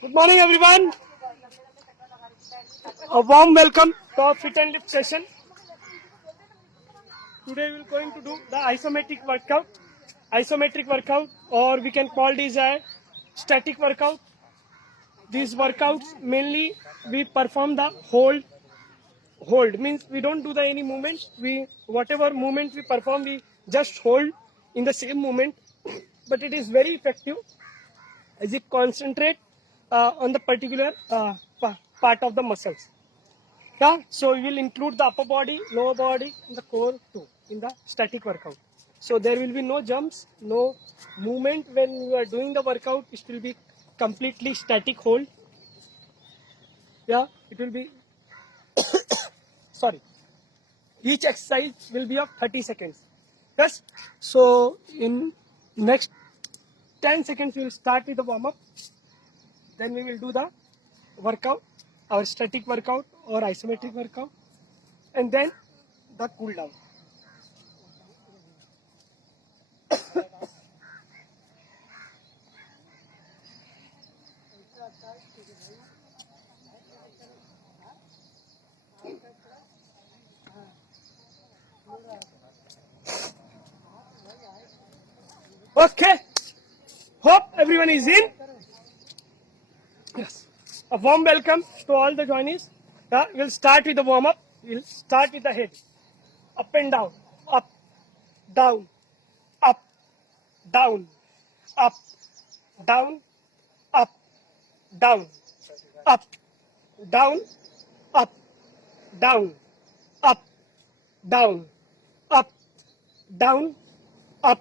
Good morning, everyone. A warm welcome to our fit and lift session. Today we are going to do the isometric workout. Isometric workout, or we can call this a static workout. These workouts mainly we perform the hold. Hold means we don't do the any movement. We whatever movement we perform, we just hold in the same movement. But it is very effective as it concentrate on the particular part of the muscles. Yeah, so we will include the upper body, lower body, and the core too in the static workout. So there will be no jumps, no movement when you are doing the workout. It will be completely static hold. Yeah, it will be. Sorry. Each exercise will be of 30 seconds. Yes. So in next 10 seconds we will start with the warm up. Then we will do the workout, our static workout or isometric workout, and then the cool down. Okay. Hope everyone is in. Yes. A warm welcome to all the joinees. We'll start with the warm up. We'll start with the head. Up and down. Up. Down. Up. Down. Up. Down. Up. Down. Up. Down. Up. Down. Up. Down. Up. Down. Up.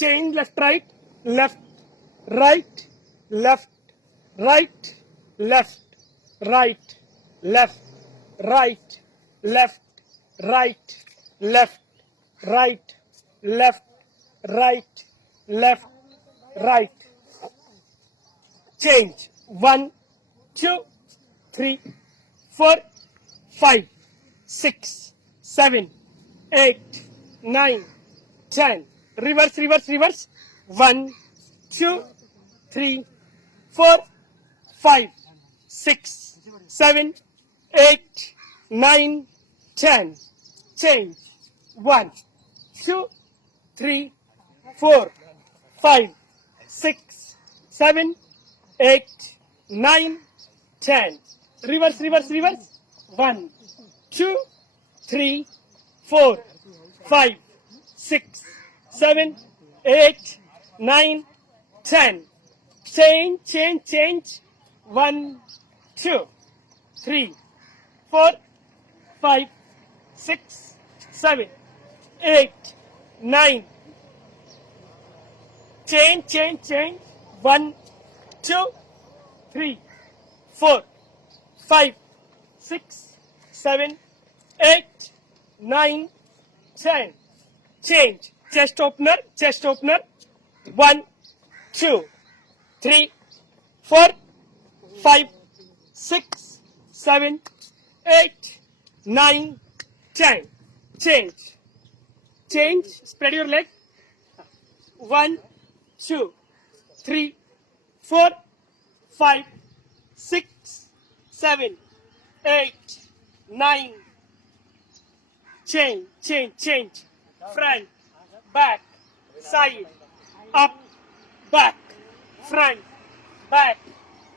Change left, right, left, right, left, right, left, right, left, right, left, right, left, right, left, right, left, right. Change. 1, 2, 3, 4, 5, 6, 7, 8, 9, 10. Reverse, reverse, reverse. 1, 2, 3, 4, 5, 6, 7, 8, 9, 10. Change. 1, 2, 3, 4, 5, 6, 7, 8, 9, 10. Reverse, reverse, reverse. 1, 2, 3, 4, 5, 6, 7, 8, 9, 10. Change, change, change. 1, 2, 3, 4, 5, 6, 7, 8, 9. Change, change, change. 1, 2, 3, 4, 5, 6, 7, 8, 9, 10. Change. Chest opener, chest opener. 1, 2, 3, 4, 5, 6, 7, 8, 9, 10. Change. Change. Spread your leg. 1, 2, 3, 4, 5, 6, 7, 8, 9. Change, change, change. Front, back, side, up, back, front, back,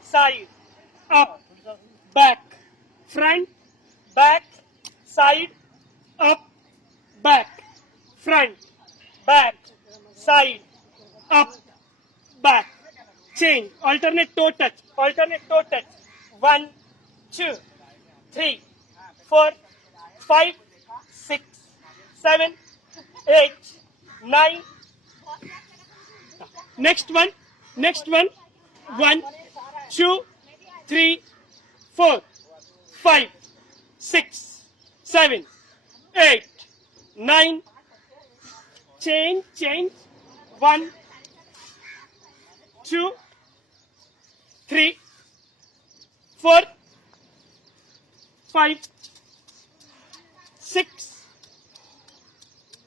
side, up, back, front, back, side, up, back, front, back, side, up, back. Change. Alternate toe touch. Alternate toe touch. 1, 2, 3, 4, 5, 6, 7, 8, 9. Next one. Next one. 1, 2, 3, 4, 5, 6, 7, 8, 9. Change, change. 1, 2, 3, 4, 5, 6,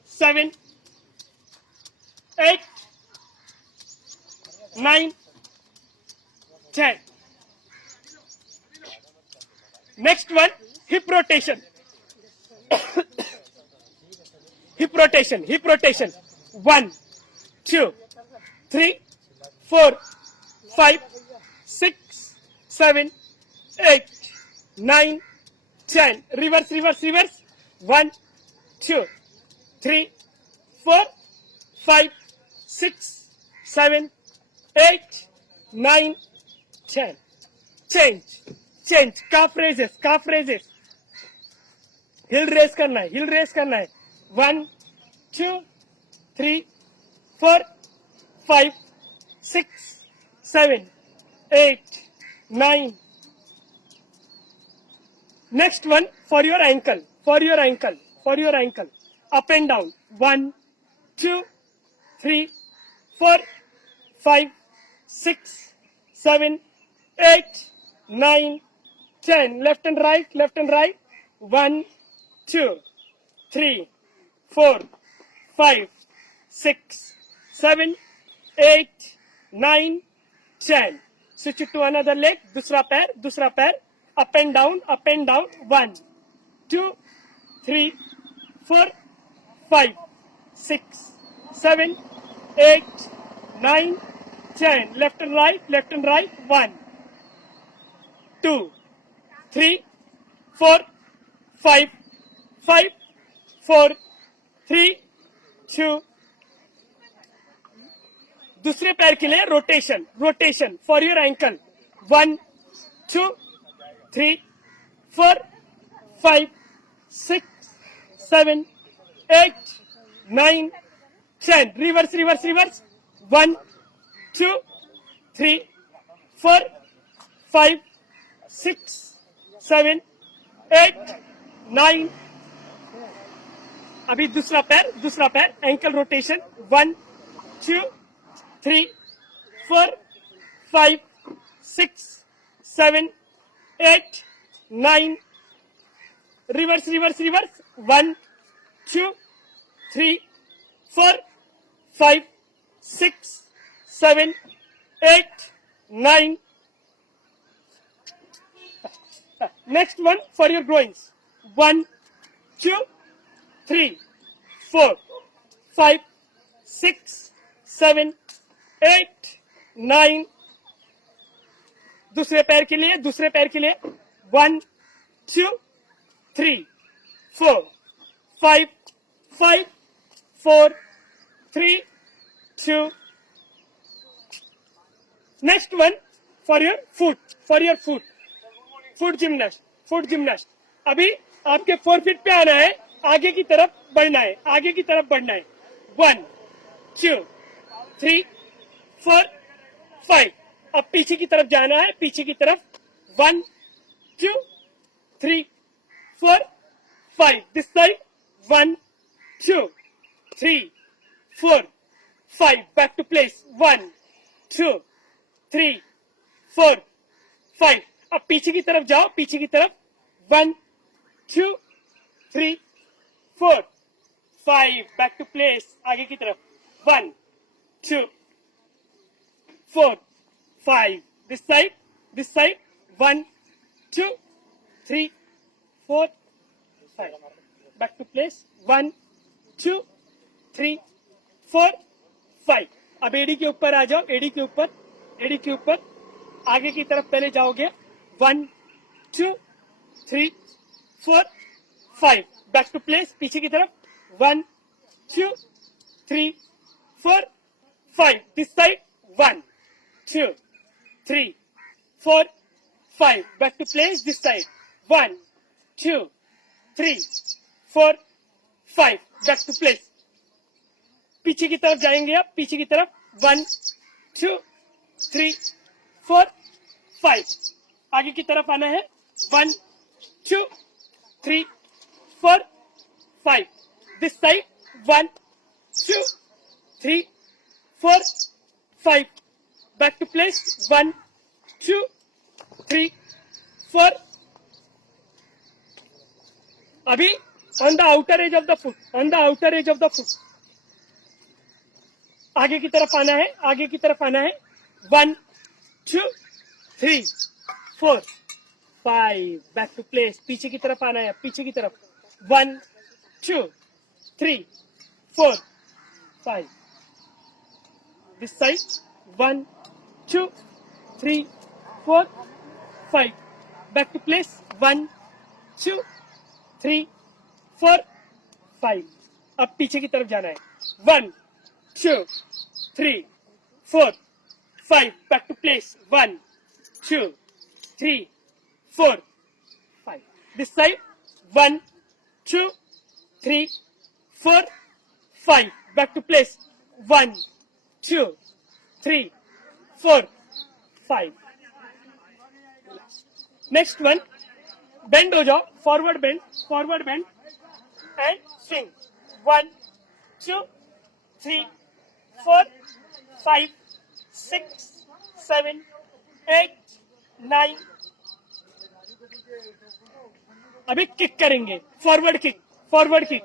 7, 8, 9, 10. Next one, hip rotation. Hip rotation, hip rotation. 1, 2, 3, 4, 5, 6, 7, 8, 9, 10. Reverse, reverse, reverse. 1, 2, 3, 4, 5, 6, 7, 8, 9, 10. Change, change. Calf raises, calf raises. Heel raise करना है, heel raise करना है. 1, 2, 3, 4, 5, 6, 7, 8, 9. Next one for your ankle, for your ankle, for your ankle. Up and down. 1, 2, 3, 4, 5, 6, 7, 8, 9, 10. Left and right, left and right. 1, 2, 3, 4, 5, 6, 7, 8, 9, 10. Switch it to another leg. दूसरा पैर, दूसरा पैर. Up and down, up and down. 1, 2, 3, 4, 5, 6, 7, 8, 9, 10. Left and right, left and right. 1, 2, 3, 4, 5, 5, 4, 3, 2. दूसरे पैर के लिए rotation, rotation for your ankle. 1, 2, 3, 4, 5, 6, 7, 8, 9, 10. Reverse, reverse, reverse. 1, 2, 3, 4, 5, 6, 7, 8, 9. अभी दूसरा पैर ankle rotation. 1, 2, 3, 4, 5, 6, 7, 8, 9. Reverse, reverse, reverse. 1, 2, 3, 4, 5, 6, 7, 8, 9. Next one for your groins. 1, 2, 3, 4, 5, 6, 7, 8, 9. दूसरे पैर के लिए 1, 2, 3, 4, 5, 5, 4, 3, 2. Next one for your foot, foot gymnast. अभी आपके 4 फीट पे आना है, आगे की तरफ बढ़ना है, 1, 2, 3, 4, 5. अब पीछे की तरफ जाना है, 1, 2, 3, 4, 5. This side. 1, 2, 3, 4, 5. Back to place. 1, 2, 3, 4, 5. अब पीछे की तरफ जाओ, 1, 2, 3, 4, 5. Back to place. आगे की तरफ. 1, 2, 4, 5. This side. 1, 2, 3, 4, 5. Back to place. 1, 2, 3, 4, 5. अब एडी के ऊपर आ जाओ, एडी के ऊपर आगे की तरफ पहले जाओगे. 1, 2, 3, 4, 5. Back to place. पीछे की तरफ. 1, 2, 3, 4, 5. This side. 1, 2, 3, 4, 5. Back to place. This side. 1, 2, 3, 4, 5. Back to place. पीछे की तरफ जाएंगे आप, 1, 2, 3, 4, 5. आगे की तरफ आना है. 1, 2, 3, 4, 5. This side. 1, 2, 3, 4, 5. Back to place. 1, 2, 3, 4. अभी on the outer edge of the foot, आगे की तरफ आना है, आगे की तरफ आना है. 1 2 3 4 5. Back to place. पीछे की तरफ आना है, पीछे की तरफ. 1 2 3 4 5. This side. 1 2 3 4 5. Back to place. 1 2 3 4 5. अब पीछे की तरफ जाना है. 1 2 3 4 5. Back to place. 1 2 3 4 5. This side. 1 2 3 4 5. Back to place. 1 2 3 4 5. Next one. Bend हो जाओ. Forward bend. Forward bend. And swing. 1 2 3 4 5 6 7 8 9. अभी किक करेंगे. Forward kick. Forward kick.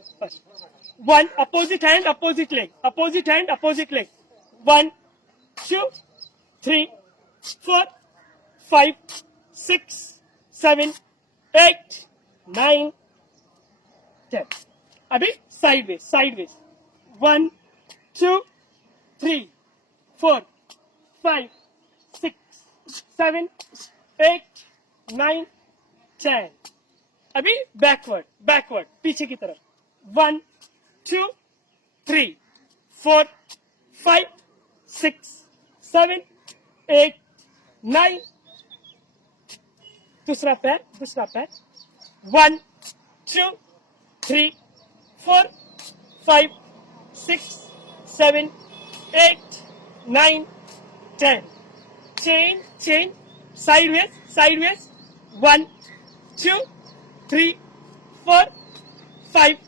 1 opposite hand opposite leg. Opposite hand opposite leg. 1 2 3 4 5 6 7 8 9 10. अभी साइडवेज. साइडवेज. 1 2 3 4 5 6 7 8 9 10. अभी backward. Backward. पीछे की तरफ. 1 2 3 4 5 6 7 8 9. दूसरा पैर. दूसरा पैर. 1 2 3 4 5 6 7 8 9 10. Chain. Chain. Sideways. Sideways. 1 2 3 4 5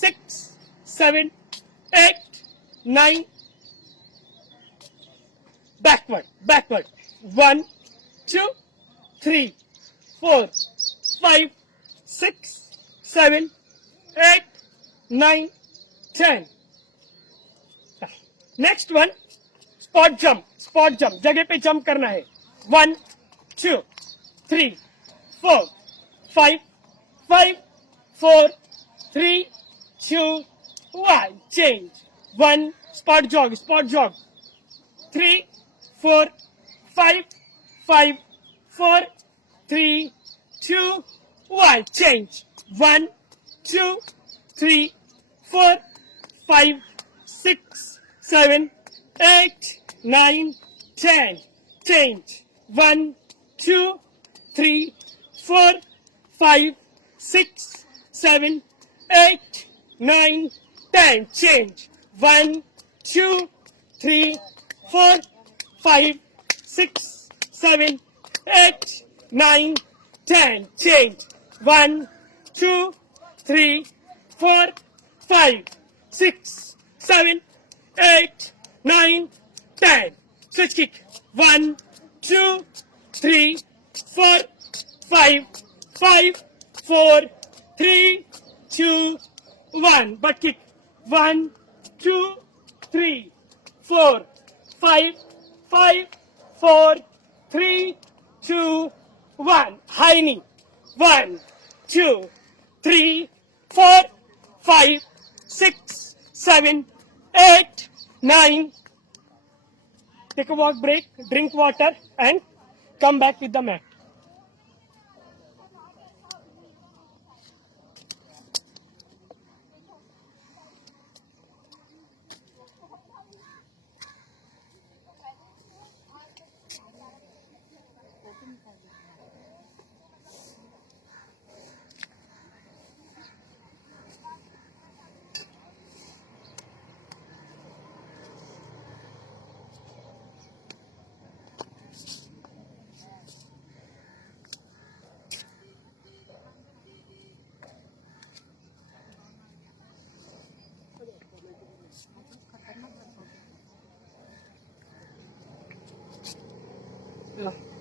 6 7 8 9. Backward. Backward. 1 2 3 4 5 6 7 8 9 10. Next one. Spot jump. Spot jump. जगह पे जंप करना है. 1 2 3 4 5 5 4 3 2 1. Change. 1 spot jog. Spot jog. 3 4 5 5 4 3 2 1. Change. 1 2 3 4 5 6 7 8 9 10. Change. 1 2 3 4 5 6 7 8 9 10. Change. 1 2 3 4 5 6 7 8 9 10. Change. 1 2 3 4 5 6 7 8 9 10. Switch kick. 1 2 3 4 5 5 4 3 2 1. Butt kick. 1 2 3 4 5 5 4 3 2 1. High knee. 1 2 3 4 5 6 7 8 9. Take a walk break, drink water and come back with the mat.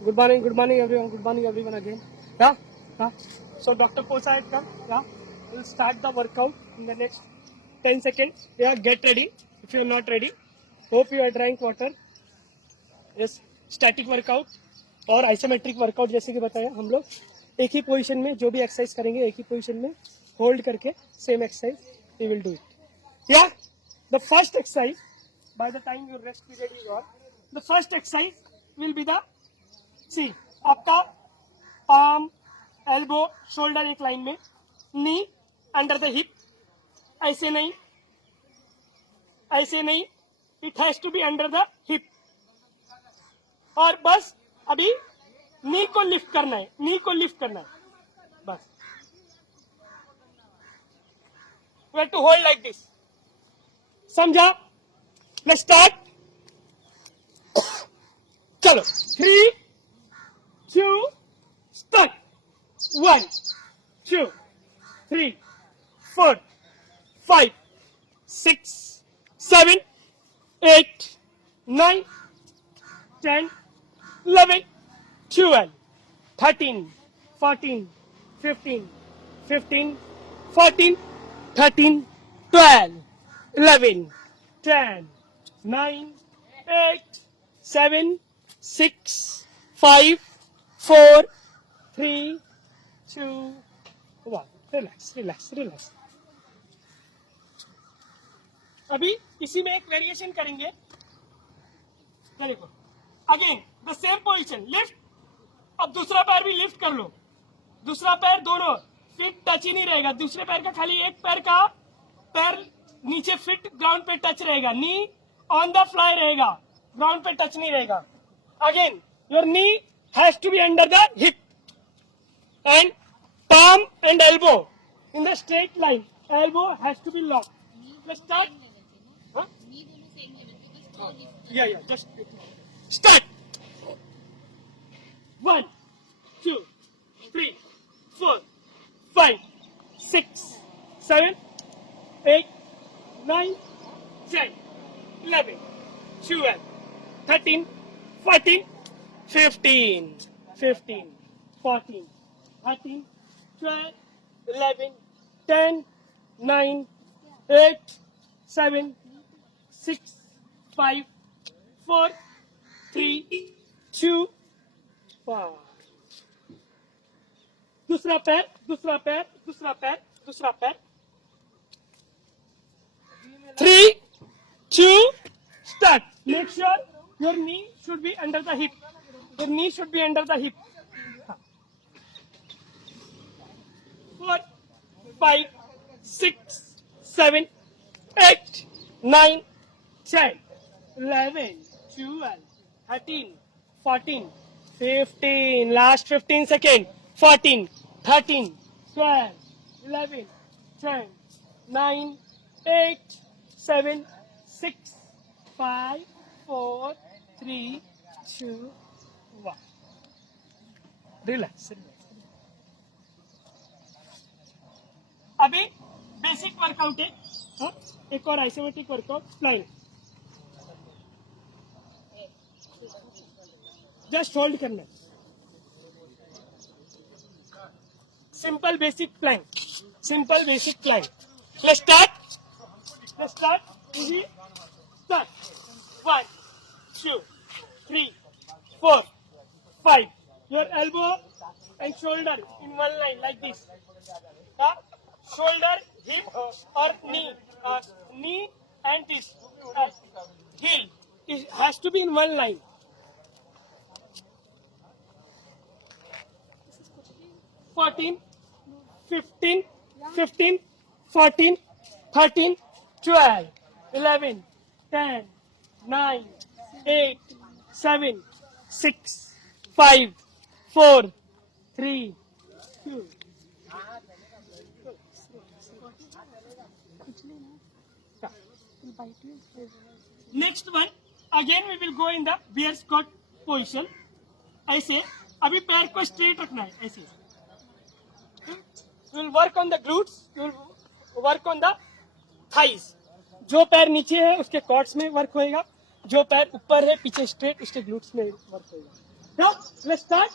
Good morning everyone again. Yeah. So Dr. Kosa had come. Yeah, we'll start the workout in the next 10 seconds. Yeah, get ready if you're not ready. Hope you are drink water. Yes, static workout और isometric workout जैसे कि बताया हम लोग एक ही position में जो भी एक्सरसाइज करेंगे एक ही पोजीशन में होल्ड करके same exercise we will do it. या the first exercise by the time your rest period is on, the first exercise will be the C आपका palm, elbow, shoulder एक लाइन में, knee under the hip, ऐसे नहीं, ऐसे नहीं, it has to be under the hip. और बस अभी नी को लिफ्ट करना है, नी को लिफ्ट करना है, बस. You have to hold like this. समझा? Let's start. चलो, 3, 2, start. 1, 2, 3, 4, 5, 6, 7, 8, 9, 10, 11, 12, 13, 14, 15, 15, 14, 13, 12, 11, 10, 9, 8, 7, 6, 5, 4, 3, 2, 1. Relax relax relax. अभी इसी में एक वेरिएशन करेंगे. Very good. Again the same position, lift. अब दूसरा पैर भी लिफ्ट कर लो. दूसरा पैर दोनों फिट टच ही नहीं रहेगा. दूसरे पैर का खाली एक पैर का पैर नीचे फिट ग्राउंड पे टच रहेगा. नी ऑन द फ्लाई रहेगा, ग्राउंड पे टच नहीं रहेगा. Again your knee has to be under the hip and palm and elbow in the straight line. Elbow has to be locked. Let's start. Huh? Yeah, just start. 1, 2, 3, 4, 5, 6, 7, 8, 9, 10, 11, 12, 13, 14, 15, 14, 13, 12, 11, 10, 9, 8, 7, 6, 5, 4, 3, 2, 1. दूसरा पैर, दूसरा पैर, दूसरा पैर, दूसरा पैर. 3, 2, start. Make sure your knee should be under the hip. Your knee should be under the hip. 4, 5, 6, 7, 8, 9, 10, 11, 12, 13, 14, 15. Last 15 seconds. 14, 13, 12, 11, 10, 9, 8, 7, 6, 5, 4, 3, 2, 1. Relax. अभी basic workout है. हाँ? एक और isometric workout plan. Just hold करना. Simple basic plan. Simple basic plan. Let's start. Let's start. Easy. Start. 1, 2, 3, 4, 5. Your elbow and shoulder in one line like this. Shoulder, hip or knee, knee and this heel. It has to be in one line. 14, 15, 15, 14, 13, 12, 11, 10, 9, 8, 7, 6, 5, 4, 3, 2. Next one, again we will go in the bear squat position. ऐसे अभी पैर को straight रखना है. ऐसे you will work on the glutes, you will work on the thighs. जो पैर नीचे है उसके quads में वर्क होएगा, जो पैर ऊपर है पीछे स्ट्रेट उसके glutes में वर्क होएगा. Now let's start.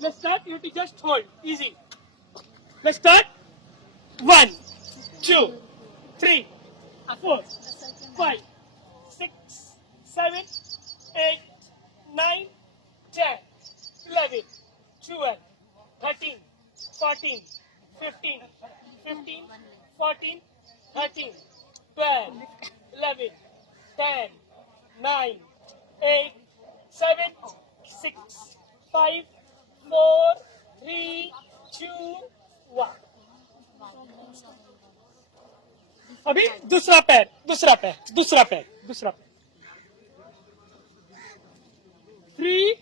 You have to just hold. Easy. Let's start. 1, 2, 3, 4, 5, 6, 7, 8, 9, 10, 11, 12, 13, 14, 15, 15, 14, 13, 12, 11, 10, 9, 8, 7, 6, 5, 4, 3, 2, 1. अभी दूसरा पैर, दूसरा पैर, दूसरा पैर, दूसरा पैर. 3,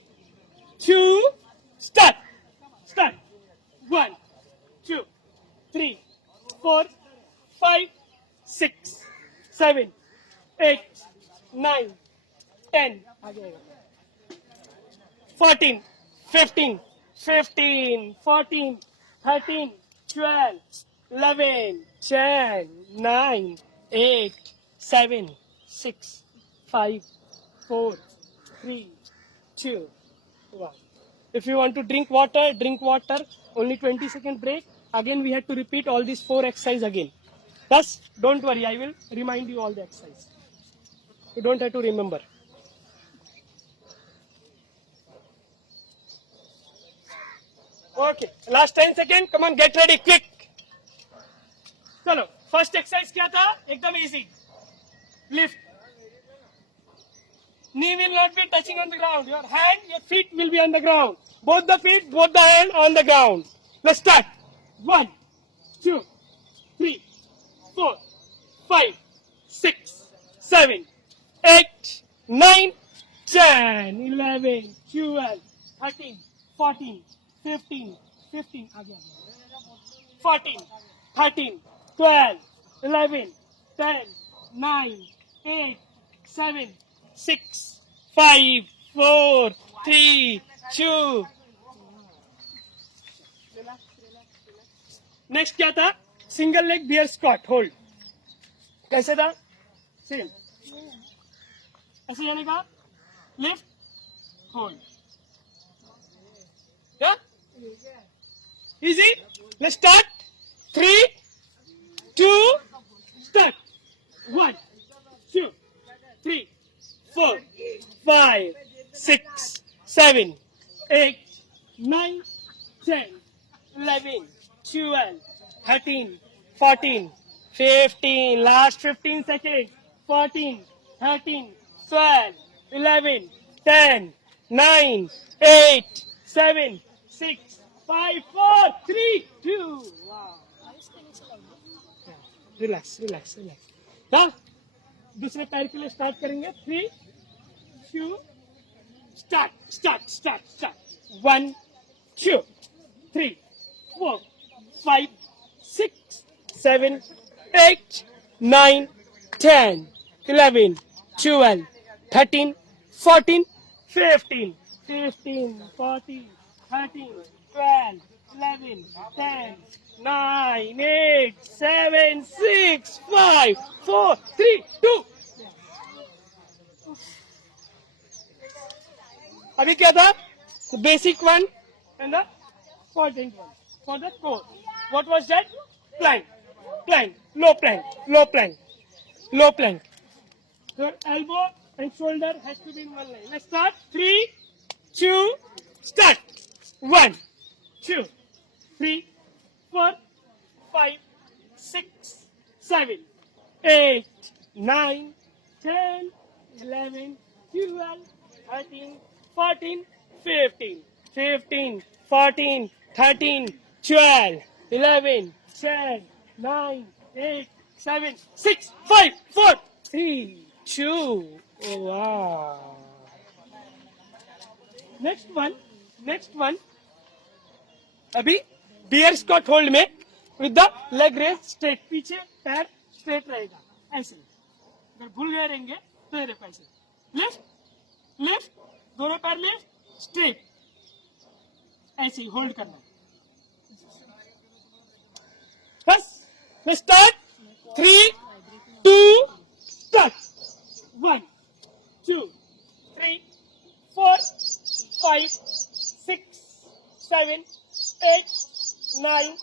2, start. Start. 1, 2, 3, 4, 5, 6, 7, 8, 9, 10, 14, 15, 15, 14, 13, 12, 11, 10, 9, 8, 7, 6, 5, 4, 3, 2, 1. If you want to drink water, only 20-second break. Again, we had to repeat all these 4 exercises again. Thus, don't worry, I will remind you all the exercises. You don't have to remember. Okay, last 10 seconds. Come on, get ready, quick. चलो, first exercise क्या था? एकदम easy. Lift. Knee will not be touching on the ground. Your hand, your feet will be on the ground. Both the feet, both the hand on the ground. Let's start. 1, 2, 3, 4, 5, 6, 7, 8, 9, 10, 11, 12, 13, 14, 15, 15, 14, 13, 12, 11, 10, 9, 8, 7, 6, 5, 4, 3, 2. Next क्या था? Single leg bear squat hold. कैसे था? Same ऐसे जाने का. Lift hold. क्या? Easy. Let's start. 3, 2, start. 1, 2, 3, 4, 5, 6, 7, 8, 9, 10, 11, 12, 13, 14, 15, last 15 seconds, 14, 13, 12, 11, 10, 9, 8, 7, 6, 5, 4, 3, 2. Wow. Relax, relax, relax. हाँ, दूसरे पैर के लिए स्टार्ट करेंगे. 3, 2, start, start, start, start. 1, 2, 3, 4, 5, 6, 7, 8, 9, 10, 11, 12, 13, 14, 15, 15, 14, 13, 12, 11, 10, 9, 8, 7, 6, 5, 4, 3, 2. अभी क्या था? The basic one and the important one. For the core. What was that? Plank. Plank. Low plank. Low plank. Low plank. Your elbow and shoulder has to be in one line. Let's start. 3, 2, start. 1, 2, 3, 4, 5, 6, 7, 8, 9, 10, 11, 12, 13, 14, 15, 15, 14, 13, 12, 11, 10, 9, 8, 7, 6, 5, 4, 3, 2. Oh, wow. Next one. अभी bear squat hold में with the leg raise straight. पीछे पैर straight रहेगा ऐसे. अगर भूल गए रहेंगे तो ये देखो ऐसे. लेफ्ट लेफ्ट, दोनों पैर लेफ्ट स्ट्रेट ऐसे ही होल्ड करना. बस. Let's start. 3, 2, स्टार्ट. 1, 2, 3, 4, 5, 6, 7, 8, 9,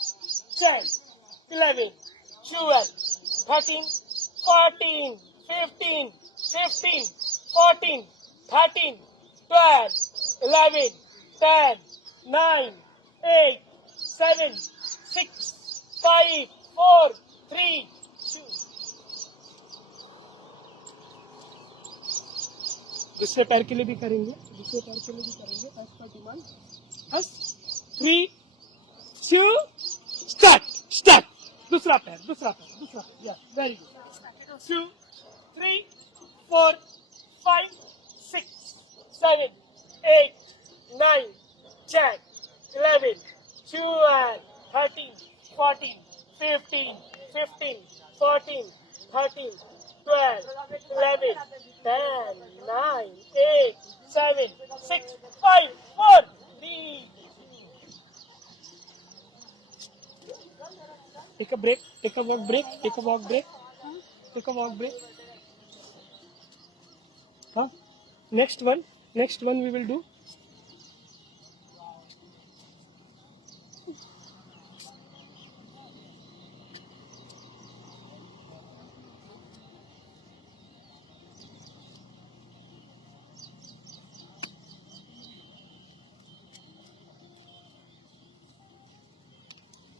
10, 11, 12, 13, 14, 15, 15, 14, 13, 12, 11, 10, 9, 8, 7, 6, 5, 4, 3, 2. दूसरे पैर के लिए भी करेंगे, दूसरे पैर के लिए भी करेंगे, as per demand. बस 3, 2, start. दूसरा पैर, yeah, very good. 2, 3, 4, 5, 6, 7, 8, 9, 10, 11, 12, 13, 14, 15, 14, 13, 12, 11, 10, 9, 8, 7, 6, 5, 4, 3. Take a break, take a walk break. Huh? Next one we will do.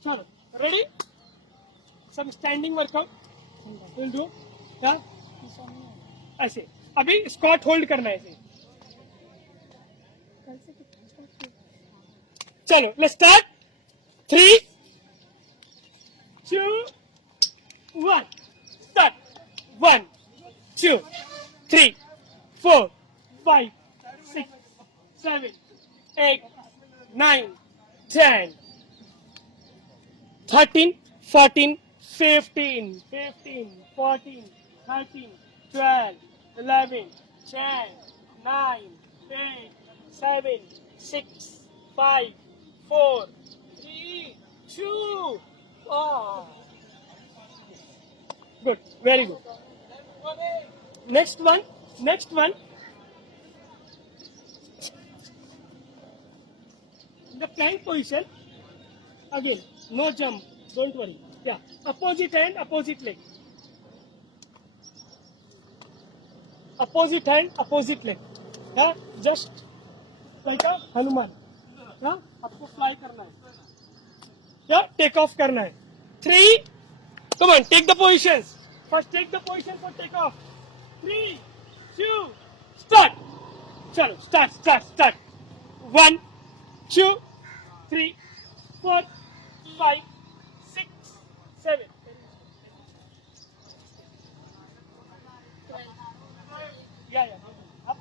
Chalo, ready? Some standing workout we'll do. क्या? ऐसे अभी स्क्वाट होल्ड करना है ऐसे. चलो let's start. 3, 2, 1. Start. 1, 2, 3, 4, 5, 6, 7, 8, 9, 10, 13, 14, 15, 14, 13, 12, 11, 10, 9, 8, 7, 6, 5, 4, 3, 2, 1. Good, very good. Next one. In the plank position, again, no jump, don't worry. Yeah, opposite hand, opposite leg. Opposite hand, opposite leg. Yeah, just like a Hanuman. Yeah, आपको fly करना है. Yeah, take off करना है. 3, come on, take the positions. First take the position for take off. 3, 2, start. Chalo, start. 1, 2, 3, 4, 5, 6, 7. Yeah. Up.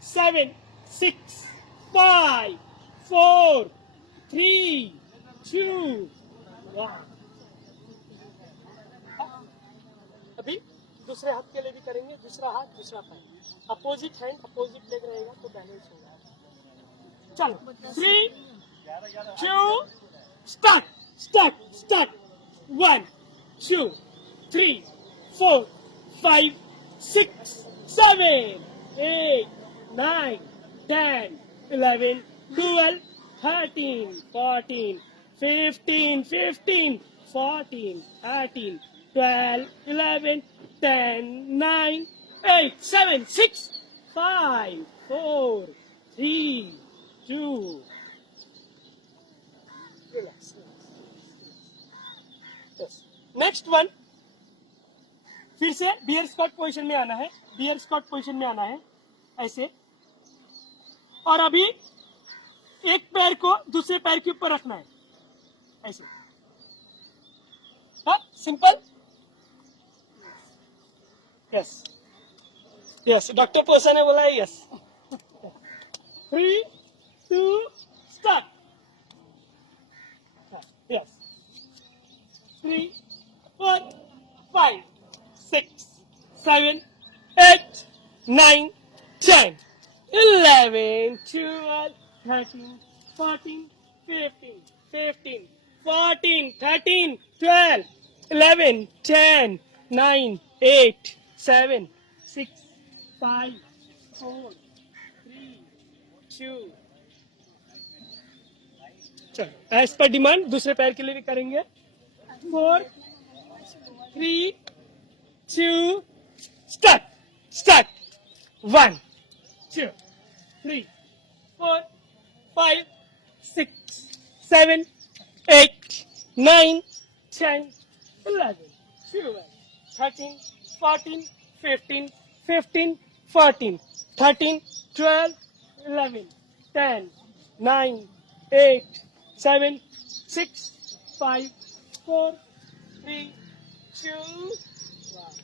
7, 6, 5, 4, 3, 2, 1. अभी दूसरे हाथ के लिए भी करेंगे. दूसरा हाथ, दूसरा पैर. अपोजिट हैंड, अपोजिट लेग रहेगा तो बैलेंस होगा. चलो 3, 2, start. 1, 2, 3, 4, 5, 6, 7, 8, 9, 10, 11, 12, 13, 14, 15, 14, 13, 12, 11, 10, 9, 8, 7, 6, 5, 4, 3, 2. Relax. Yes. Next one. फिर से बियर स्क्वाट पोजीशन में आना है. ऐसे. और अभी एक पैर को दूसरे पैर के ऊपर रखना है. ऐसे. हाँ, सिंपल. यस. डॉक्टर पोसा ने बोला है यस. 3, 2, start. Yes. 3, 4, 5, 6, 7, 8, 9, 10, 11, 12, 13, 14, 15, 14, 13, 12, 11, 10, 9, 8, 7, 6, 5, 4, 3, 2. चलो एज पर डिमांड दूसरे पैर के लिए भी करेंगे. 4, 3, 2, start. Start. 1, 2, 3, 4, 5, 6, 7, 8, 9, 10, 11, 12, 13, 14, 15, 15, 14, 13, 12, 11, 10, 9, 8, 7, 6, 5, 4, 3, 2, 1.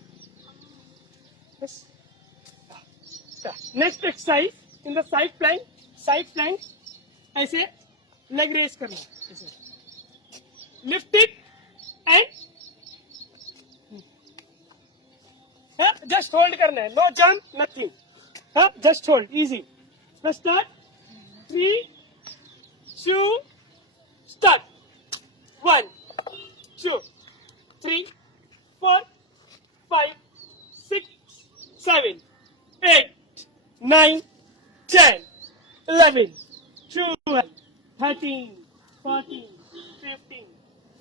Yes. Next exercise in the side plank. Side plank. ऐसे leg raise करना. ऐसे. Lift it and just hold करना है. No jump, nothing. Just hold. Easy. Let's start. 3, 2, start. 1, 2, 3, 4, 5, 6, 7, 8, 9, 10, 11, 12, 13, 14, 15,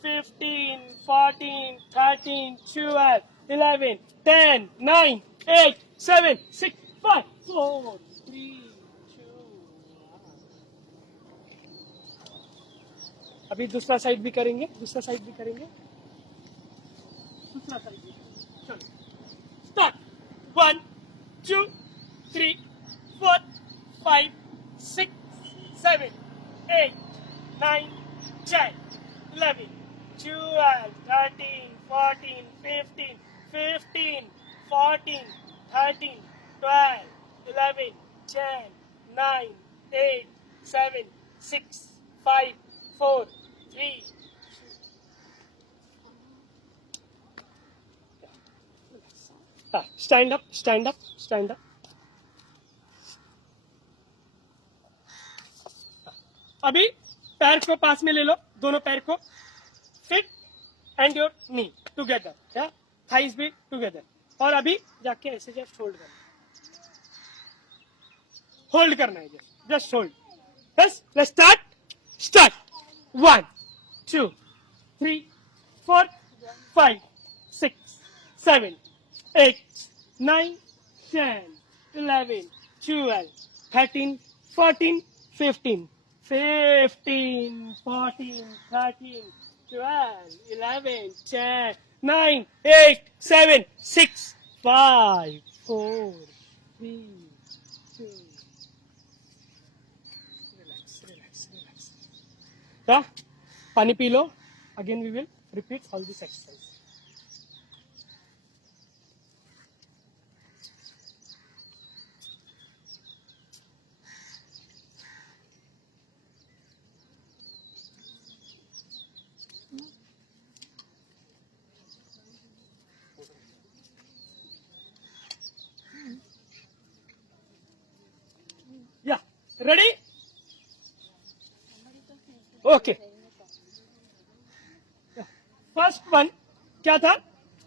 15, 14, 13, 12, 11, 10, 9, 8, 7, 6, 5, 4, 3, 2, 1. अभी दूसरा साइड भी करेंगे. दूसरा साइड भी करेंगे. दूसरा साइड भी. चलो start. 1, 2, 3, 4, 5, 6, 7, 8, 9, 10, 11, 12, 13, 14, 15, 15, 14, 13, 12, 11, 10, 9, 8, 7, 6, 5, 4, 3. Stand up, stand up, stand up. अभी पैर को पास में ले लो. दोनों पैर को. Fit and your knee together. Yeah? Thighs भी together. और अभी जाके ऐसे जस्ट होल्ड करना. होल्ड करना है. Just hold. बस. Let's start. Start. 1, 2, 3, 4, 5, 6, 7, 8, 9, 10, 11, 12, 13, 14, 15, 15, 14, 13, 12, 11, 10, 9, 8, 7, 6, 5, 4, 3, 2. Relax, relax, relax. Yeah? पानी P low. Again we will repeat all this exercise. Yeah. Ready? Okay. First one क्या था?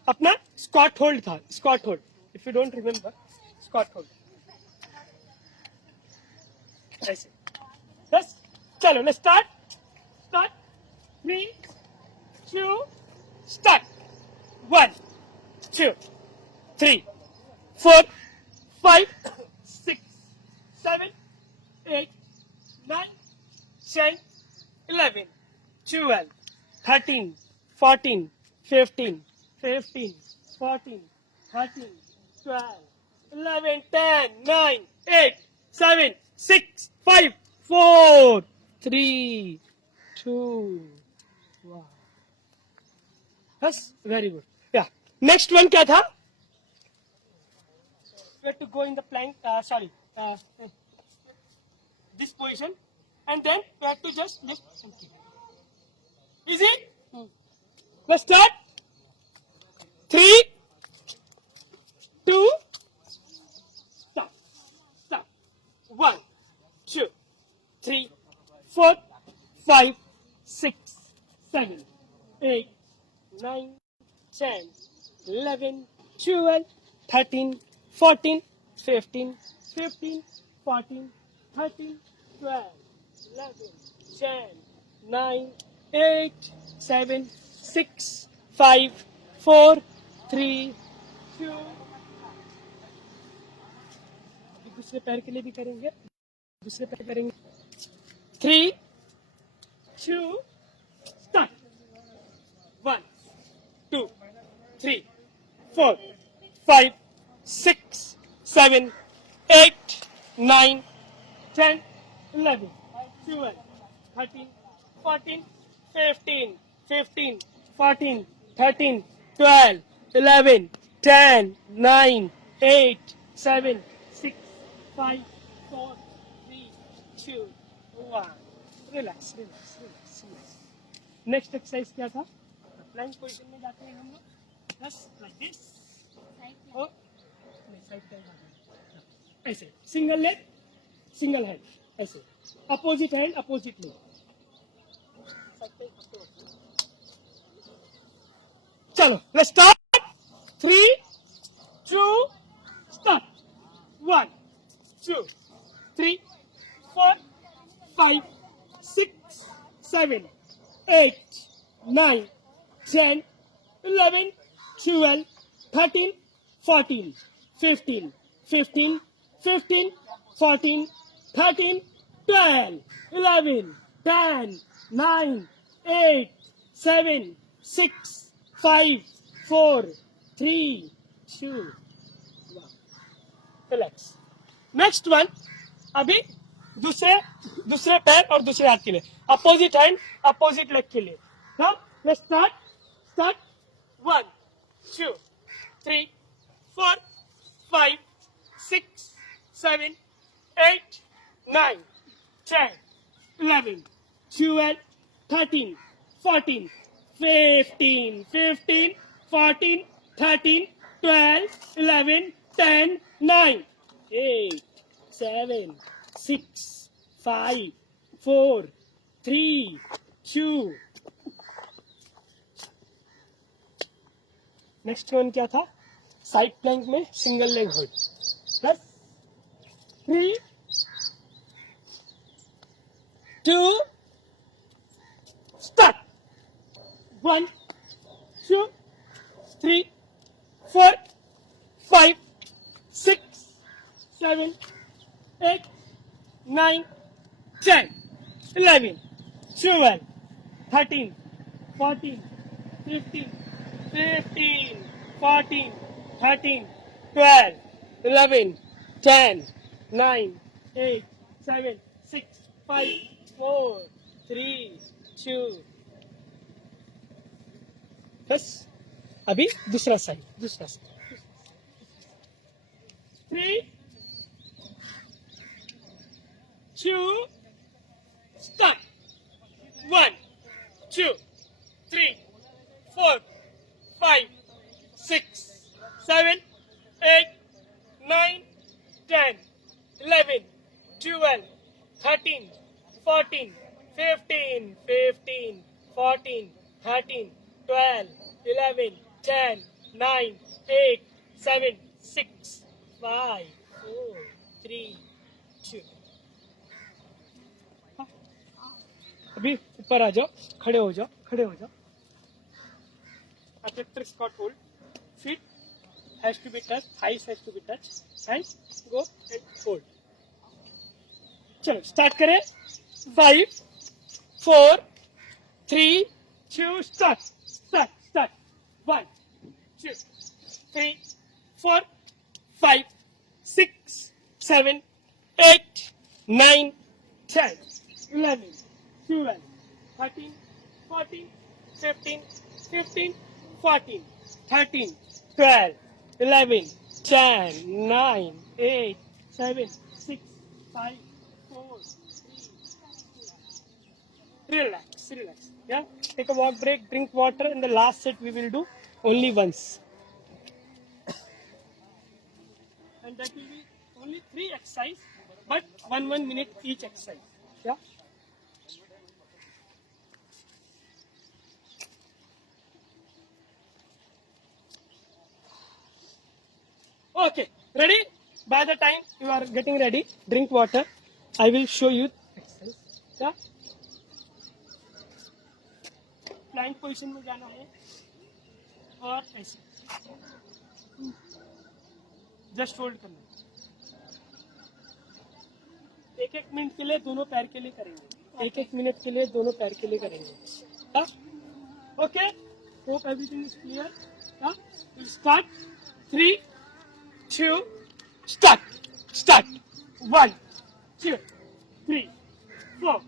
अपना स्क्वाट होल्ड था. Squat hold. If you don't remember, squat hold ऐसे. बस. चलो let's start. Start. 3, 2, start. 1, 2, 3, 4, 5, 6, 7, 8, 9, 10, 11, 12, 13, 14, 15, 15, 14, 13, 12, 11, 10, 9, 8, 7, 6, 5, 4, 3, 2, 1. Yes, very good. Yeah. Next one क्या था? We have to go in the plank. This position, and then we have to just lift something. Easy? Let's start. 3, 2, stop. Stop. 1, 2, 3, 4, 5, 6, 7, 8, 9, 10, 11, 12, 13, 14, 15, 15, 14, 13, 12, 11, 10, 9, 8, 7, 6, 5, 4, 3, 2. दूसरे पैर के लिए भी करेंगे. दूसरे पैर करेंगे. 3, 2, start. 1, 2, 3, 4, 5, 6, 7, 8, 9, 10, 11, 12, 13, 14, 15, 15, 14, 13, 12, 11, 10, 9, 8, 7, 6, 5, 4, 3, 2, 1. Relax, relax, relax, relax. Next exercise क्या था? प्लैंक पोजीशन में जाते हैं हम लोग. बस लाइक दिस. और ऐसे सिंगल लेग सिंगल हैंड, ऐसे अपोजिट हैंड अपोजिट लेग. चलो let's start. 3, 2, start. 1, 2, 3, 4, 5, 6, 7, 8, 9, 10, 11, 12, 13, 14, 15, 15, 15, 14, 13, 12, 11, 10, 9, 8, 7, 6, 5, 4, 3, 2, 1. Relax. Next one. अभी दूसरे पैर और दूसरे हाथ के लिए. अपोजिट हैंड अपोजिट लेग के लिए. Now let's start. 1, 2, 3, 4, 5, 6, 7, 8, 9, 10, 11, 12, 13, 14, 15, 15, 14, 13, 12, 11, 10, 9, 8, 7, 6, 5, 4, 3, 2. Next one क्या था? साइड प्लैंक में single leg hold. Plus 3, 2, start. 1, 2, 3, 4, 5, 6, 7, 8, 9, 10, 11, 12, 13, 14, 15, 15, 14, 13, 12, 11, 10, 9, 8, 7, 6, 5, 4, 3, 2. बस अभी दूसरा साइड. 3, 2, start. 1, 2, 3, 4, 5, 6, 7, 8, 9, 10, 11, 12, 13, 14, 15, 15, 14, 13, 12, 11, 10, 9, 8, 7, 6, 5, 4, 3, 2. अभी ऊपर आ जाओ. खड़े हो जाओ. Attractor squat hold. Feet has to be touched. Thighs has to be touched. And go and hold. चलो स्टार्ट करें. 5, 4, 3, 2, start. 1, 2, 3, 4, 5, 6, 7, 8, 9, 10, 11, 12, 13, 14, 15, 15, 14, 13, 12, 11, 10, 9, 8, 7, 6, 5, 4, 3. Relax. Yeah. Take a walk break, drink water, and the last set we will do only once. And that will be only 3 exercises, but 1 minute each exercise. Yeah. Okay, ready? By the time you are getting ready, drink water. I will show you exercise. Yeah. Plank position में जाना है और ऐसे just hold करना है। एक एक minute के लिए दोनों पैर के लिए करेंगे, एक एक मिनट के लिए दोनों पैर के लिए करेंगे। Okay, hope everything is clear. Start, 3 2 start, start, 1 2 3 4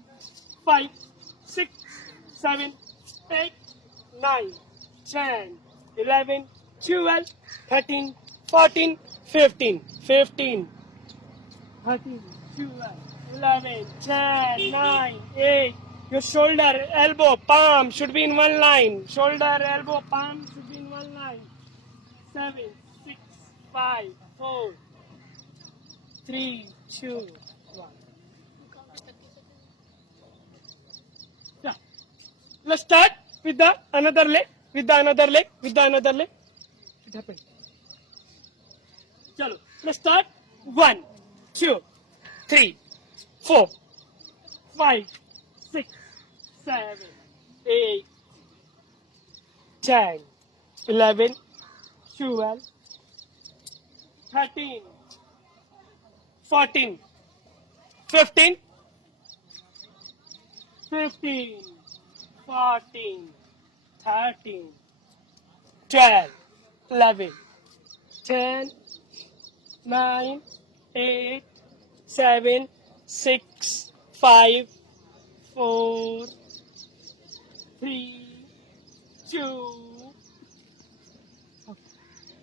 5 6 7 8 9 10 11 12 13 14 15 15 13 12 11 10 9 8. Your shoulder, elbow, palm should be in one line. Shoulder, elbow, palm should be in one line. 7 6 5 4 3 2 1. Yeah. Let's start with the another leg. With the another leg. With the another leg. It happened. Chalo. Let's start. 1 2 3 4 5 6 7 8 10 11 12 13 14 15 15 14 13 12 11 10 9 8 7 6 5 4 3 2.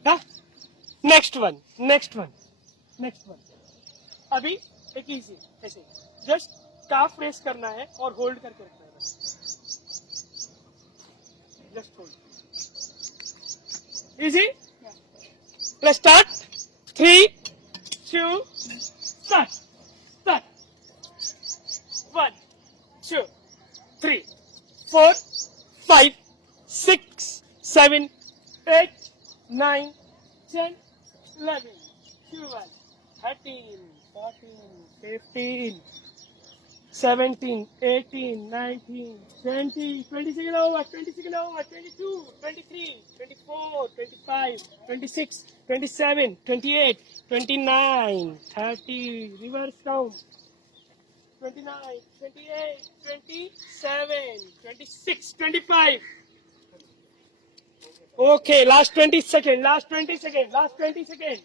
हाँ, next one, next one, next one. अभी एक easy ऐसे just काफ press करना है और hold करके रखना है बस, just hold. Easy. Let's start. 3 2 start, start. 1 2 3 4 5 6 7 8 9 10 11 12 13 14 15 17 18 19 20 20 second over, 20 second over, 22 23 24 25 26 27 28 29 30. Reverse count. 29 28 27 26 25. Okay, last 20 second, last 20 second, last 20 second.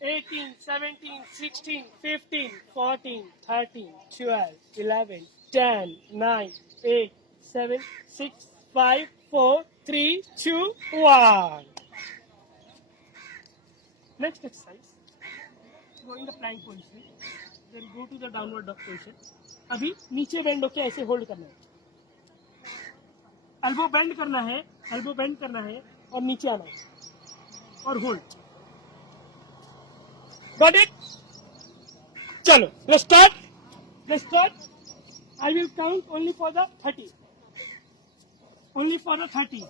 18 17 16 15 14 13 12 11 10 9 8 7 6 5 4 3 2 1. Next exercise, go in the plank position, then go to the downward dog position. अभी नीचे bend होके ऐसे hold करना है, elbow bend करना है, elbow bend करना है और नीचे आना है और होल्ड। Got it? चलो, let's start, let's start. I will count only for the 30, only for the 30।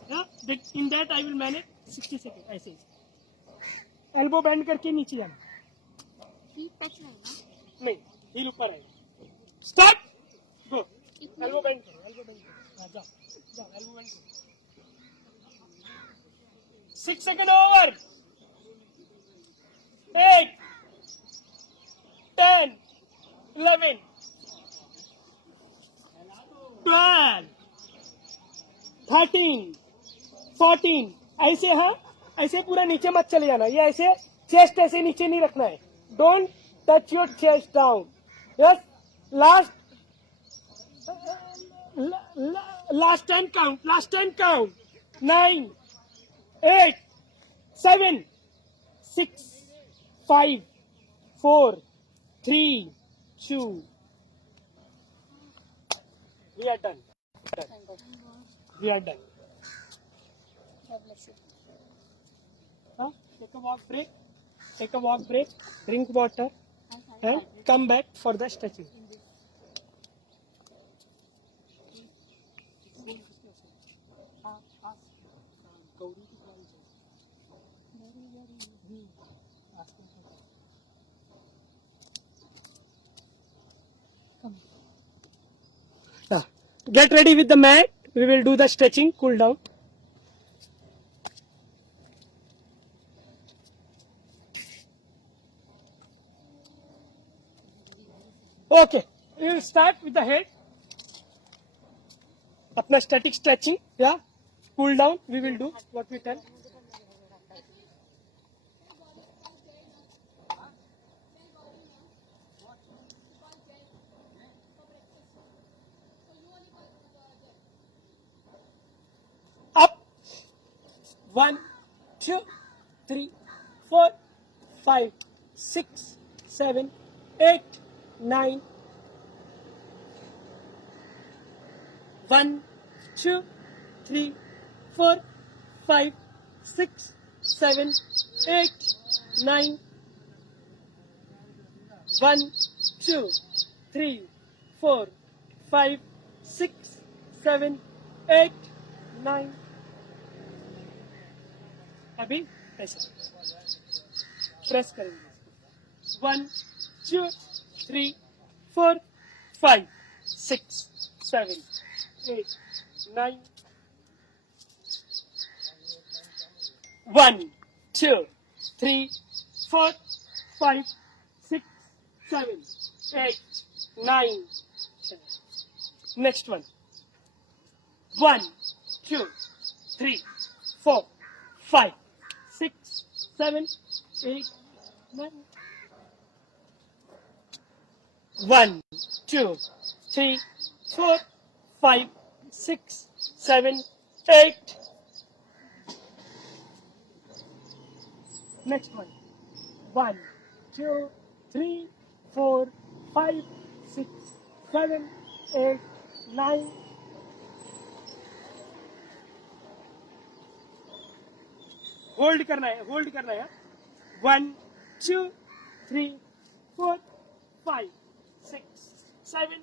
In that I will manage 60 second. ऐसे एल्बो बेंड करके नीचे जाना, नहीं हील ऊपर आएगा। Start, go. एल्बो बेंड करो, एल्बो बेंड करो। जाओ जाओ, एल्बो बेंड करो। 6 सेकेंड ओवर। 8 10 11 12 13 14। ऐसे है, ऐसे पूरा नीचे मत चले जाना, ये ऐसे चेस्ट ऐसे नीचे नहीं रखना है। Don't touch your chest down. Yes, last time count, last time count. 9 8 7 6 5 4 3 2. We are done. We are done. Take a walk break. Take a walk break. Drink water. And come back for the stretching. Get ready with the mat. we will do the stretching, cool down. Okay, we will start with the head. अपना static stretching, yeah. Cool down, we will do what we tell. Up. 1, 2, 3, 4, 5, 6, 7, 8, 9. 1, 2, 3, 4, 5, 6, 7, 8, 9. 1, 2, 3, 4, 5, 6, 7, 8, 9. अभी ऐसे press करेंगे 1, 2, 3, 4, 5, 6, 7, 8, 9. 1, 2, 3, 4, 5, 6, 7, 8, 9. Next one. 1, 2, 3, 4, 5, 6, 7, 8, 9. 1, 2, 3, 4, 5, 6, 7, 8. Next one. 1, 2, 3, 4, 5, 6, 7, 8, 9. Hold करना है 1, 2, 3, 4, 5, 6, 7,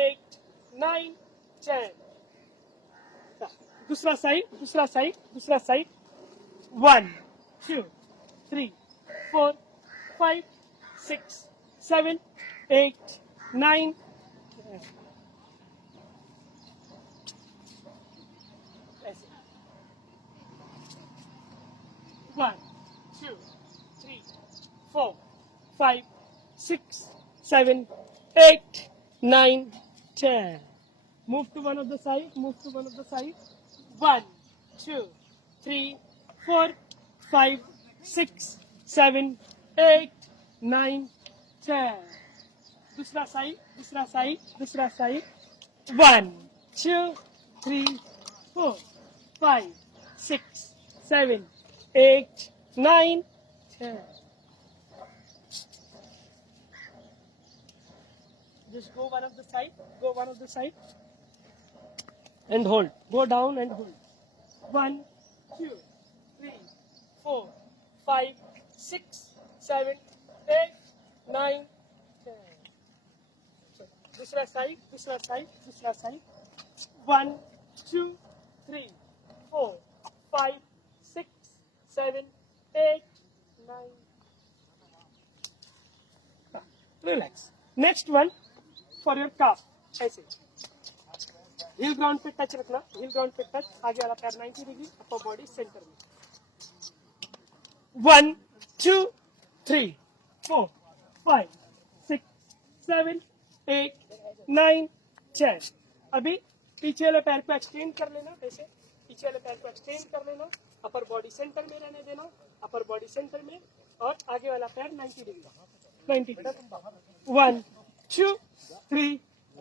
8, 9, 10. दूसरा side 1, 2, 3, 4, 5, 6, 7, 8, 9. ऐसे 1, 2, 3, 4, 5, 6, 7, 8, 9, 10. Move to one of the side. 1, 2, 3, 4, 5, 6, 7, 8, 9, 10. दूसरा side 1, 2, 3, 4, 5, 6, 7, 8, 9, 10. Just go one of the side and hold. Go down and hold. 1, 2, 3, 4, 5, 6, 7, 8, 9, 10. दूसरा side 1, 2, 3, 4, 5, 6, 7, 8, 9. Relax. Next one for your calf. ऐसे हिल ground पे touch रखना, आगे वाला पैर 90 डिग्री, अपर बॉडी सेंटर में. 1, 2, 3, 4, 5, 6, 7, 8, 9, 10. अभी पीछे वाले पैर को एक्सटेंड कर लेना, ऐसे पीछे वाले पैर को एक्सटेंड कर लेना, अपर बॉडी सेंटर में रहने देना, अपर बॉडी सेंटर में, और आगे वाला पैर 90 डिग्री. 1, 2, 3,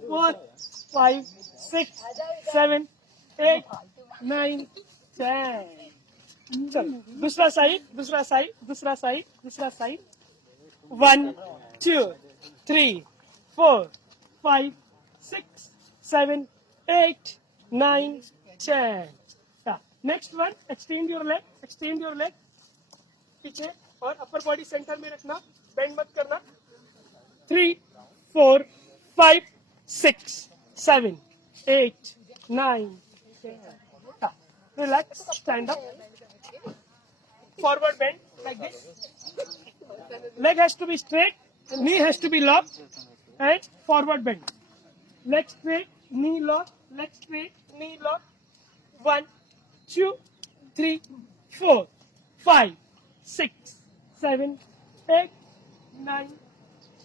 4, 5, 6, 7, 8, 9, 10. चलो दूसरा side 1, 2, 3, 4, 5, 6, 7, 8, 9, 10. Next one, extend your leg पीछे और अपर बॉडी सेंटर में रखना, बेंड मत करना. 3, 4, 5, 6, 7, 8, 9, 10. Relax, stand up. Forward bend like this. Leg has to be straight, knee has to be locked, and forward bend. Leg straight, knee locked, Leg straight, knee lock. 1, 2, 3, 4, 5, 6, 7, 8, 9,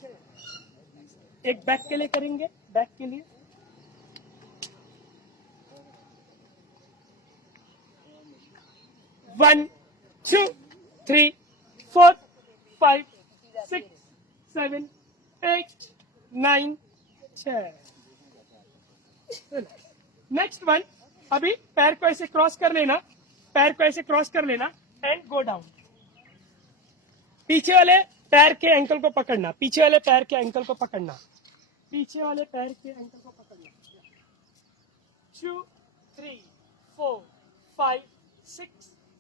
10. एक back के लिए करेंगे, back के लिए. 1, 2, 3, 4, 5, 6, 7, 8, 9, 10. Next one. अभी पैर को ऐसे क्रॉस कर लेना, पैर को ऐसे क्रॉस कर लेना एंड गो डाउन. पीछे वाले पैर के एंकल को पकड़ना, पीछे वाले पैर के एंकल को पकड़ना, पीछे वाले पैर के एंकल को पकड़ना. 2, 3, 4, 5, 6,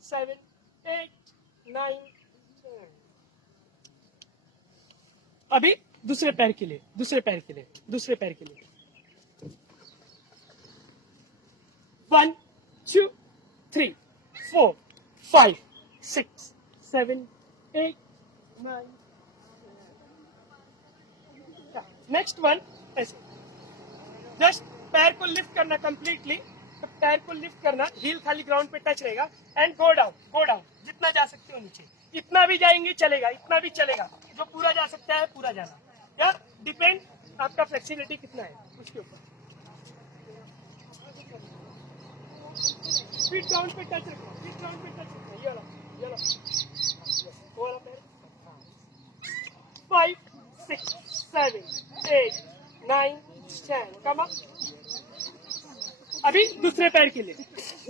7, 8, 9, 10. अभी दूसरे पैर के लिए, दूसरे पैर के लिए, दूसरे पैर के लिए. 1, 2, 3, 4, 5, 6, 7, 8, 9. Next one. ऐसे जस्ट पैर को लिफ्ट करना कंप्लीटली. तो पैर को लिफ्ट करना, हील खाली ग्राउंड पे टच रहेगा and go down, go down. जितना जा सकते हो नीचे, इतना भी जाएंगे चलेगा, इतना भी चलेगा. जो पूरा जा सकता है पूरा जाना. या डिपेंड आपका फ्लेक्सिबिलिटी कितना है उसके ऊपर. फीट ग्राउंड पे टच रखना, फीट ग्राउंड पे टच रखना. ये वाला, ये वाला, वो वाला पैर. 5, 6, 7, 8, 9, 10. Come up. अभी दूसरे पैर के लिए.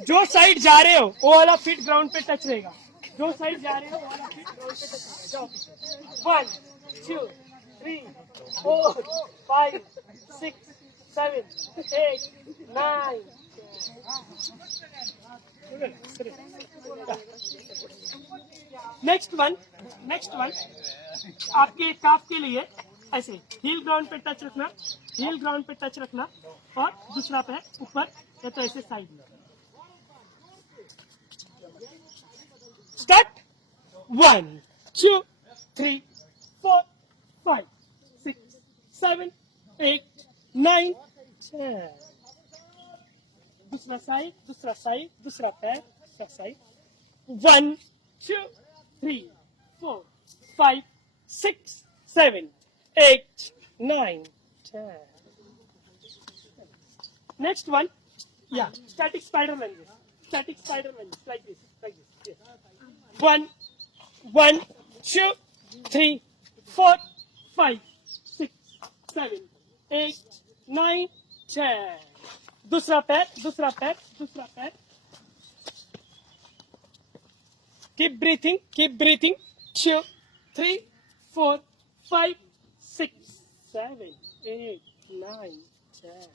जो साइड जा रहे हो वो वाला फीट ग्राउंड पे टच रहेगा. जो साइड जा रहे हो वो वाला फीट ग्राउंड पे टच रहेगा. 1, 2, 3, 4, 5, 6, 7, 8, 9. Next one. Next one. आपके काफ के लिए ऐसे हील ग्राउंड पे टच रखना, हील ग्राउंड पे टच रखना और दूसरा पैर ऊपर या तो ऐसे साइड में. स्टार्ट. 1, 2, 3, 4, 5, 6, 7, 8, 9, 10. दूसरा साइड, दूसरा साइड, दूसरा पैर, दूसरा side. 1, 2, 3, 4, 5, 6, 7, 8, 9, 10. Next one. Yeah, static spider lunges. Static spider lunges like this, like this. Yes. 1, 2, 3, 4, 5, 6, 7, 8, 9, 10. दूसरा पैर, दूसरा पैर, दूसरा पैर. Keep breathing, keep breathing. 2, 3, 4, 5, 6, 7, 8, 9, 10.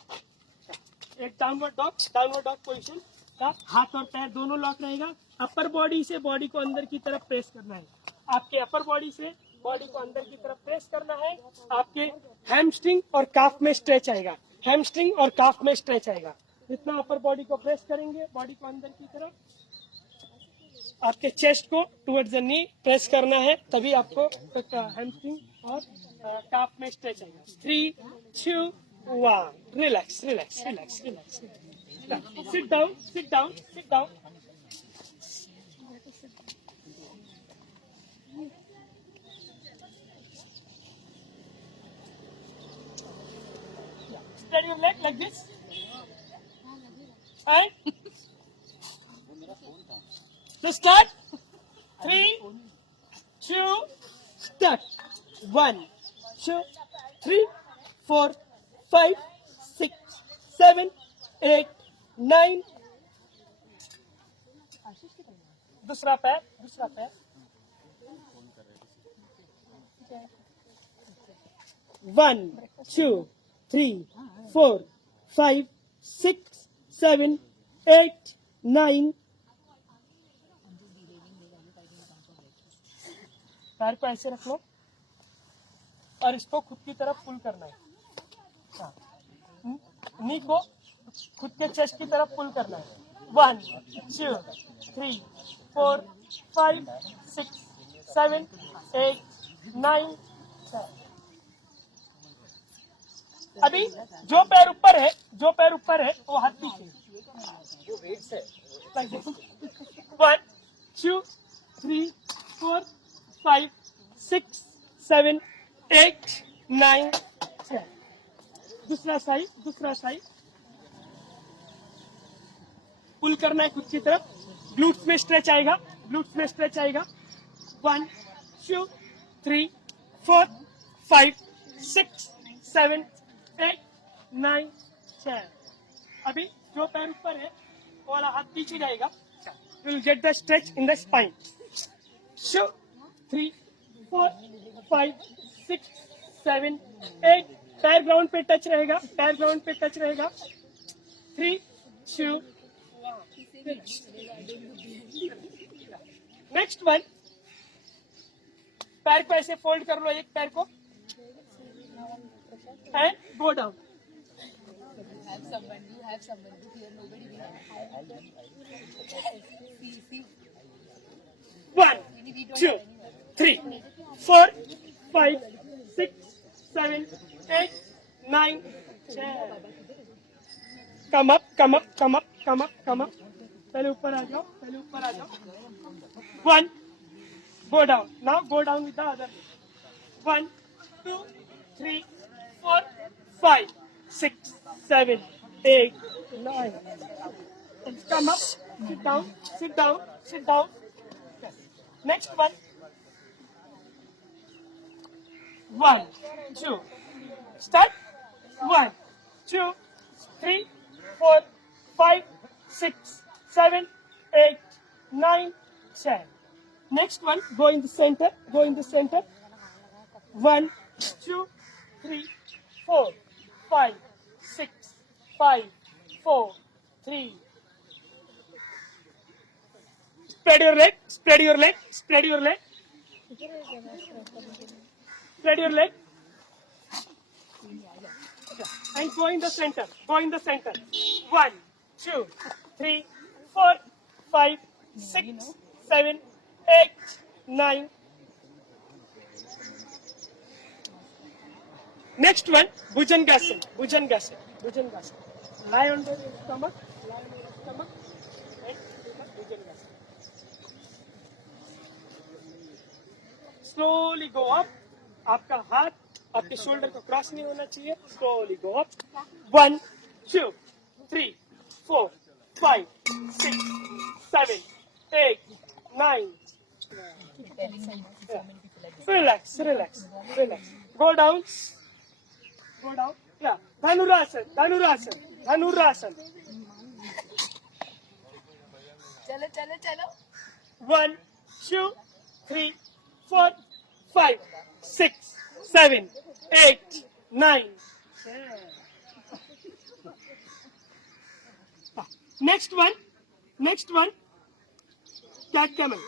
एक डाउनवर्ड डॉग पोजीशन. हाथ और पैर दोनों लॉक रहेगा. अपर बॉडी से बॉडी को अंदर की तरफ प्रेस करना है. आपके अपर बॉडी से बॉडी को अंदर की तरफ प्रेस करना है. आपके हैमस्ट्रिंग और काफ में स्ट्रेच आएगा, हैमस्ट्रिंग और काफ में स्ट्रेच आएगा. जितना अपर बॉडी को प्रेस करेंगे, बॉडी को अंदर की तरफ, आपके चेस्ट को टुवर्ड्स द नी प्रेस करना है, तभी आपको हैमस्ट्रिंग और काफ में स्ट्रेच आएगा. 3, 2, 1. Relax, relax, relax, relax. Sit down, sit down, sit down. Spread your leg like this. And so start. 3, 2, start. 1, 2, 3, 4, 5, 6, 7, 8, 9. दूसरा पैर, दूसरा पैर. 1, 2, 3, 4, 5, 6, 7, 8, 9. पैर को ऐसे रख लो और इसको खुद की तरफ पुल करना है. नी को खुद के चेस्ट की तरफ पुल करना है. 1, 2, 3, 4, 5, 6, 7, 8, 9, 10. अभी जो पैर ऊपर है, जो पैर ऊपर है वो हाथ पीछे। 1 2 3 4 5 6 7 8 9 10। दूसरा साइड, दूसरा साइड पुल करना है खुद की तरफ। ग्लूट्स में स्ट्रेच आएगा, ग्लूट्स में स्ट्रेच आएगा। 1 2 3 4 5 6 7 8 9 10। अभी जो पैर ऊपर है वो वाला हाथ पीछे जाएगा। You'll get the stretch in the spine. 2 3 4 5 6 7 8। पैर ग्राउंड पे टच रहेगा, पैर ग्राउंड पे टच रहेगा। 3 2 नेक्स्ट वन, पैर को ऐसे फोल्ड कर लो, एक पैर को, and go down. One, 2, 3, 4, 5, 6, 7, 8, 9, 10। Come up, come up, come up, come up, come up. पहले ऊपर आ जाओ, पहले ऊपर आ जाओ। 1, go down. Now go down with the other. 1 2 3 4 5 6 7 8 9। Come up, sit down, sit down, sit down. Next one. 1 2 start. 1 2 3 4 5 6 7 8 9 10। Next one, go in the center, go in the center. 1 2 3 4 5 6 5 4 3। Spread your leg, spread your leg, spread your leg, spread your leg, and go in the center, go in the center. 1 2 3 4 5 6 7 8 9। Next one, Bhujangasana, Bhujangasana, Bhujangasana. Lie on the stomach, lie on your stomach, and Bhujangasana. Slowly go up. आपका हाथ आपके shoulder को cross नहीं होना चाहिए। Slowly go up. 1 2 3 4 5 6 7 8 9। Relax, relax, relax. Go down. Go down. Yeah. Dhanurasana, Dhanurasana, Dhanurasana. चलो चलो चलो। 1 2 3 4 5 6 7 8 9। Next one, next one, cat camel.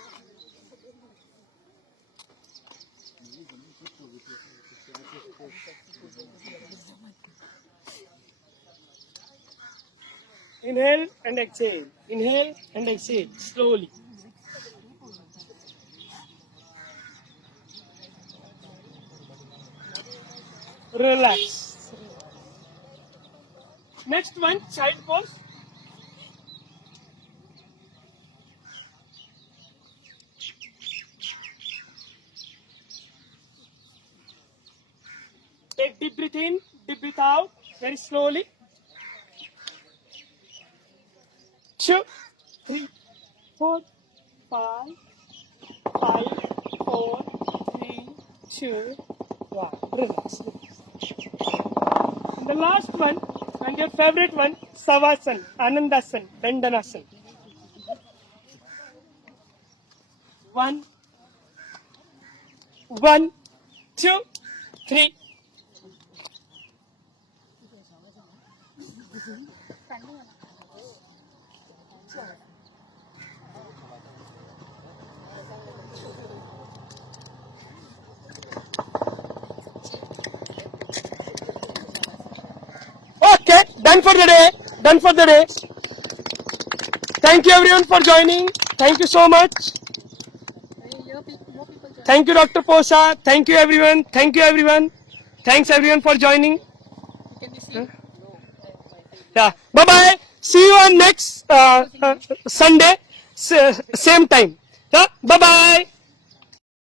Inhale and exhale, inhale and exhale slowly. Relax. Next one, child pose. Take deep breath in, deep breath out, very slowly. 2 3 4 5 4 3 2 1. Relax. And the last one, and your favorite one, Savasana, Anandasana, Dandanasana. 1 2 3 Okay, done for the day. Done for the day. Thank you everyone for joining. Thank you so much. Thank you Dr. Posa. Thank you everyone. Thank you everyone. Thanks everyone for joining. Yeah. Bye bye. See you on next Sunday, same time. Yeah. Bye bye.